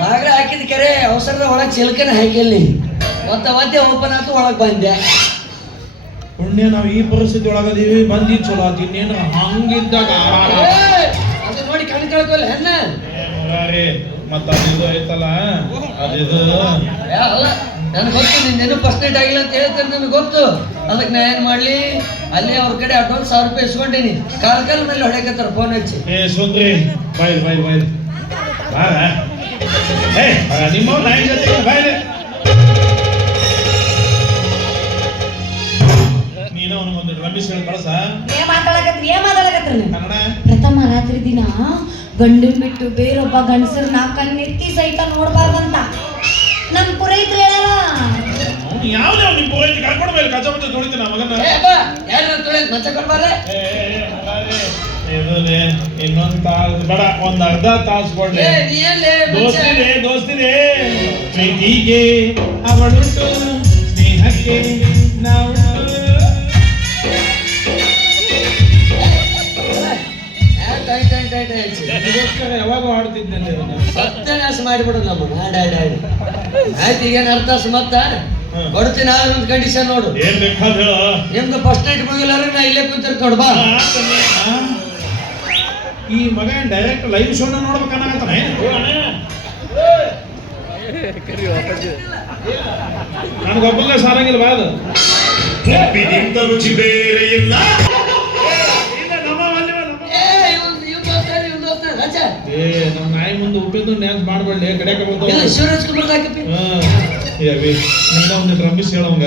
ಬಾಗ್ಲ ಹಾಕಿದ ಕೆರೆ ಅವಸರದ ಒಳಗೆ ಚಿಲ್ಕನ ಹಾಕಿಲ್ಲಿ ಒತ್ತ ಒದ್ದೆ ಓಪನ್ ಆಯ್ತು ಒಳಗೆ ಬಂದೆ. ಪುಣ್ಯ ನಾವು ಈ ಪರಿಸ್ಥಿತಿ ಒಳಗದೀವಿ ಬಂದಿ ಚಲೋ ಆತು. ಇನ್ನೇನು ಹಂಗಿದ್ದಾಗ ಅದು ನೋಡಿ ಕಣ್ ಕಳ್ಕೊಲ್ಲ ಹೆಣ್ಣ. ಮತ್ತ ಅದು ಇದು ಐತಲ್ಲ? ಅದಿದು ನನ್ಗೆ ಗೊತ್ತು ನಿನ್ ನೆನಪು ಫಸ್ಟ್ ನೈಟ್ ಆಗಿಲ್ಲ ಅಂತ ಹೇಳ್ತೇನೆ ನನಗೆ ಗೊತ್ತು. ಅದಕ್ಕೆ ನಾ ಏನ್ ಮಾಡ್ಲಿ? ಅಲ್ಲಿ ಅವ್ರ ಕಡೆ ಅಡ್ವಾನ್ಸ್ ಸಾವಿರ ರೂಪಾಯಿ ಇಸ್ಕೊಂಡೀನಿ. ಕಾಲ್ ಕಾಲ ಮೇಲೆ ಹೊಡೆಕತ್ತಾರ ಫೋನ್ ಹಚ್ಚಿ. ಏ ಸುಂದ್ರಿ ಬಾಯ್ ಬಾಯ್ ಬಾಯ್ ಬಾರ. ಏ ನಿಮ್ಮ ನಾಯಿ ಜೊತೆ ಬಾಯ್ಲೆ ಏ ಮಾತಾಡಕತ್ರಿ ಮಾತಾಡಕತ್ರಿ ಕನ್ನಡ? ಪ್ರಥಮ ರಾತ್ರಿ ದಿನ ಗಂಡನ್ ಬಿಟ್ಟು ಬೇರೊಬ್ಬ ಗಂಡಸರನ್ನ ಕಣ್ಣೆತ್ತಿ ಸಹಿತ ನೋಡ್ಬಾರ್ದಂತ. ನಮ್ ಪುರೋಹಿತರು ಹೇಳ್ಯಾರ. ಅವ್ನು ಯಾವ್ದೇ ಆ ಮಗನ ಏ ಏ, ಏ, ಇನ್ನೊಂದ್ ತಾಸು ಬೇಡ ಒಂದ್ ಅರ್ಧ ತಾಸು ಏ ದೋಸ್ತಿದೆ ದೋಸ್ತಿದೆ ಪ್ರೀತಿಗೆ ಅವಳುಂಟು ಸ್ನೇಹಕ್ಕೆ ನಾವು ಯಾವಾಗ ಆಡ್ತಿದ್ದೆ ಸತ್ಯನಾಶ ಮಾಡಿಬಿಡು ನಮ್ಮನ್ನ ಆಡ ಆಡ ಆಡಿ ಆಯ್ತು ಈಗೇನು ಅರ್ಥ ಸುಮತ್ತ? ಬರ್ತೀನಿ ಕೊಡ್ತೀನಿ ಆದ್ರೆ ಒಂದು ಕಂಡೀಷನ್ ನೋಡು. ಏನ್ ಬೇಕಾದ ಹೇಳು ನಿಮ್ದು ಫಸ್ಟ್ ನೈಟ್ ಮುಗಿಲಾರ ನಾ ಇಲ್ಲೇ ಕುಂತಿರ್ತ ನೋಡ್ಬ ಬಾ? ಈ ಮಗ ಡೈರೆಕ್ಟ್ ಲೈವ್ ಶೋನ ನೋಡ್ಬೇಕನ್ನಾಗತ್ತಾನೆ ನನಗೊಬ್ಬಂಗ ಸಾರಂಗಿಲ್ಲ ಬಾ ಅದು. ಉಪ್ಪಿನಿಂದ ರುಚಿ ಬೇರೆ. ಉಪ್ಪಿಂದು ಡ್ಯಾನ್ಸ್ ಮಾಡ್ಬೇಡಿ ಕಡೆಕ ಇಲ್ಲ ಬರ್ತಾವ ಶಿವರಾಜ್ ಕುಮಾರ್ ಏವಿ ನಿನ್ನ ಒಂದು ರಮೇಶ್ ಹೇಳವಂಗ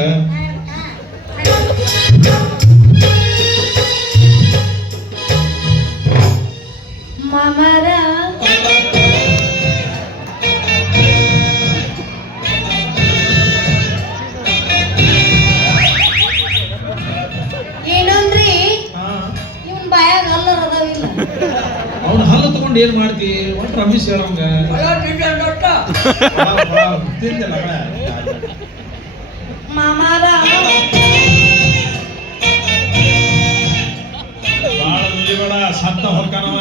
ಮಾಮಾರ ತಗೊಂಡು ಏನ್ ಮಾಡ್ತಿ? ಒಟ್ಟು ರಮೇಶ್ ಹೇಳಂಗ ಮಾಮಾರ ಸತ್ತ ಹೊರ್ಕನವ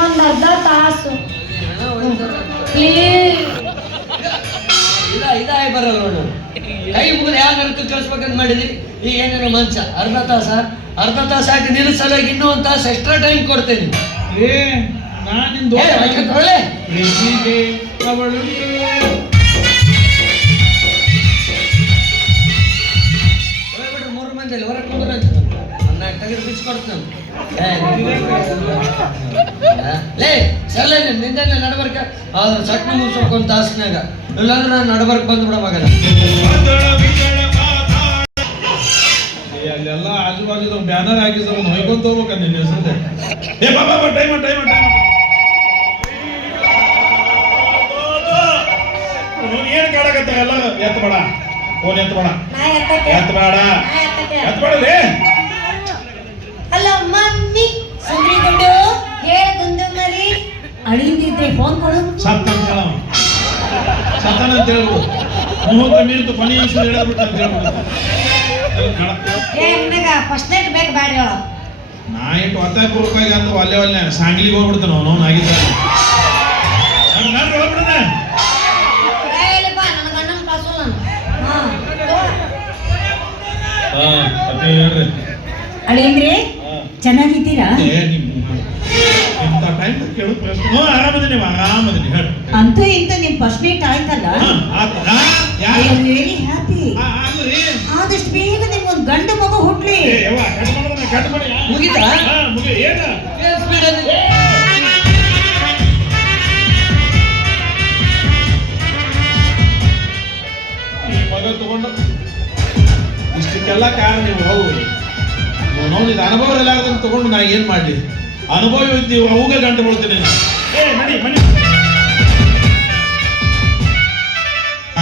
ಒಂದ್ ಅರ್ಧ ತಾಸು ಇಲ್ಲ ಇದಾಗಿ ಬರಲ್ಲ ನೋಡು ಕೈ ಮುಗಿದ ಯಾವ ನರಕ ಕಳಿಸ್ಬೇಕಂತ ಮಾಡಿದಿ ಈಗ ಏನೇನು ಮಂಚ ಅರ್ಧ ತಾಸ ಅರ್ಧ ತಾಸ ಹಾಕಿ ನಿಲ್ಲಿಸಲಾಗಿ ಇನ್ನೂ ಒಂದು ತಾಸು ಎಕ್ಸ್ಟ್ರಾ ಟೈಮ್ ಕೊಡ್ತೇನೆ. ಏ ನಾನ್ ನಿನ್ ಏ, ಅದಕ್ಕೆ ತೊಗೊಳ್ಳೆ. ಪ್ರೀತಿಗೆ ಹೋಗ್ಬಿಡ್ರಿ ಮೂರು ಮಂದಿ ಹೊರಗೆ ಕುಂದ್ರ ನಾಲ್ಕು ತೆಗೆದು ಬಿಚ್ಕೊಡ್ತೀನಿ ಲೇ ಸಲ್ಲ ನಿಂದ ನಡಬರ್ಕ. ಆದ್ರೆ ಸಟ್ನ ಮುಗಿಸ್ಬೇಕು ಒಂದು ತಾಸ್ನಾಗ ಇಲ್ಲಾಂದ್ರೆ ನಾನು ನಡಬರ್ಕ ಬಂದ್ಬಿಡ ಮಗನ. ಅಲ್ಲೆಲ್ಲ ಆಜು ಬಾಜು ಬ್ಯಾನರ್ ಹಾಕಿದ್ರು ಹೊಯ್ಕೊಂತ ಹೋಗ್ಬೇಕ ನಿನ್ನ ಹೆಸರು ಏ ಬಾಬಾ ಟೈಮ್ ಟೈಮ್ ಟೈಮ್ ಏನ್ ಕಾಡಕತ್ತ ಎಲ್ಲ? ಎತ್ತ ಬೇಡ. ಫೋನ್ ಎತ್ತ ಬೇಡ. ಎತ್ತ ಬೇಡ. ಎತ್ತ ಬೇಡಲೇ ಅಲ್ಲ ಮಮ್ಮಿ. ಸುಂದ್ರಿ ಗುಂಡು ಹೇ ಗುಂಡು ಮರಿ. ಅಳಿದಿದ್ರೆ ಫೋನ್ ಕೊಡು. ಸತ್ತ ಅಂತ ಹೇಳವ ಸತ್ತನ ಅಂತ ಹೇಳ್ಬಿಡು ಮುಹೂರ್ತ ಮೀರಿತು ಕೊನೆಯ ಹೇಳ್ಬಿಟ್ಟು ಅಂತ ಫಸ್ಟ್ ನೈಟ್ ಬೇಕು ಬ್ಯಾಡ ಹೇಳ ನಾ ಇಟ್ಟು ಒತ್ತಾಯ ಪೂರ್ವಕವಾಗಿ ಅಂದ್ರೆ ಅಲ್ಲೇ ಅಲ್ಲೇ ಸಾಂಗ್ಲಿಗೆ ಹೋಗ್ಬಿಡ್ತಾನ ಅವನು ಅಳಿಯಂದ್ರೆ ಚೆನ್ನಾಗಿದ್ದೀರಾ? ಇಂಥ ಟೈಮ್ ಕೇಳೋ ಪ್ರಶ್ನೆ. ಹ್ಞೂ ಆರಾಮದೀನಿ ನೀವು ಹೇಳಿ. ಅಂತೂ ಇಂತ ನಿಮ್ ಫಸ್ಟ್ ಆಯ್ತಲ್ಲ? ವೆರಿ ಹ್ಯಾಪಿ ಆದಷ್ಟು ಬೇಗ ನಿಮ್ಗೊಂದು ಗಂಡು ಮುಗೀತಾ? ಮುಗಿ ಏನ? ಮಗ ತಗೊಂಡು ಇಷ್ಟಕ್ಕೆಲ್ಲ ಕಾರಣ ನೀವು ಹೌದು ನೋಡಿ ಅನುಭವ ಇಲ್ಲ ಅದನ್ನ ತಗೊಂಡು ನಾ ಏನ್ ಮಾಡಲಿ? ಅನುಭವ ಇದ್ದೀವಿ ಅವಾಗ ಗಂಟು ಕೊಡ್ತೀನಿ ನಾನು. ಏ ಮನೆ.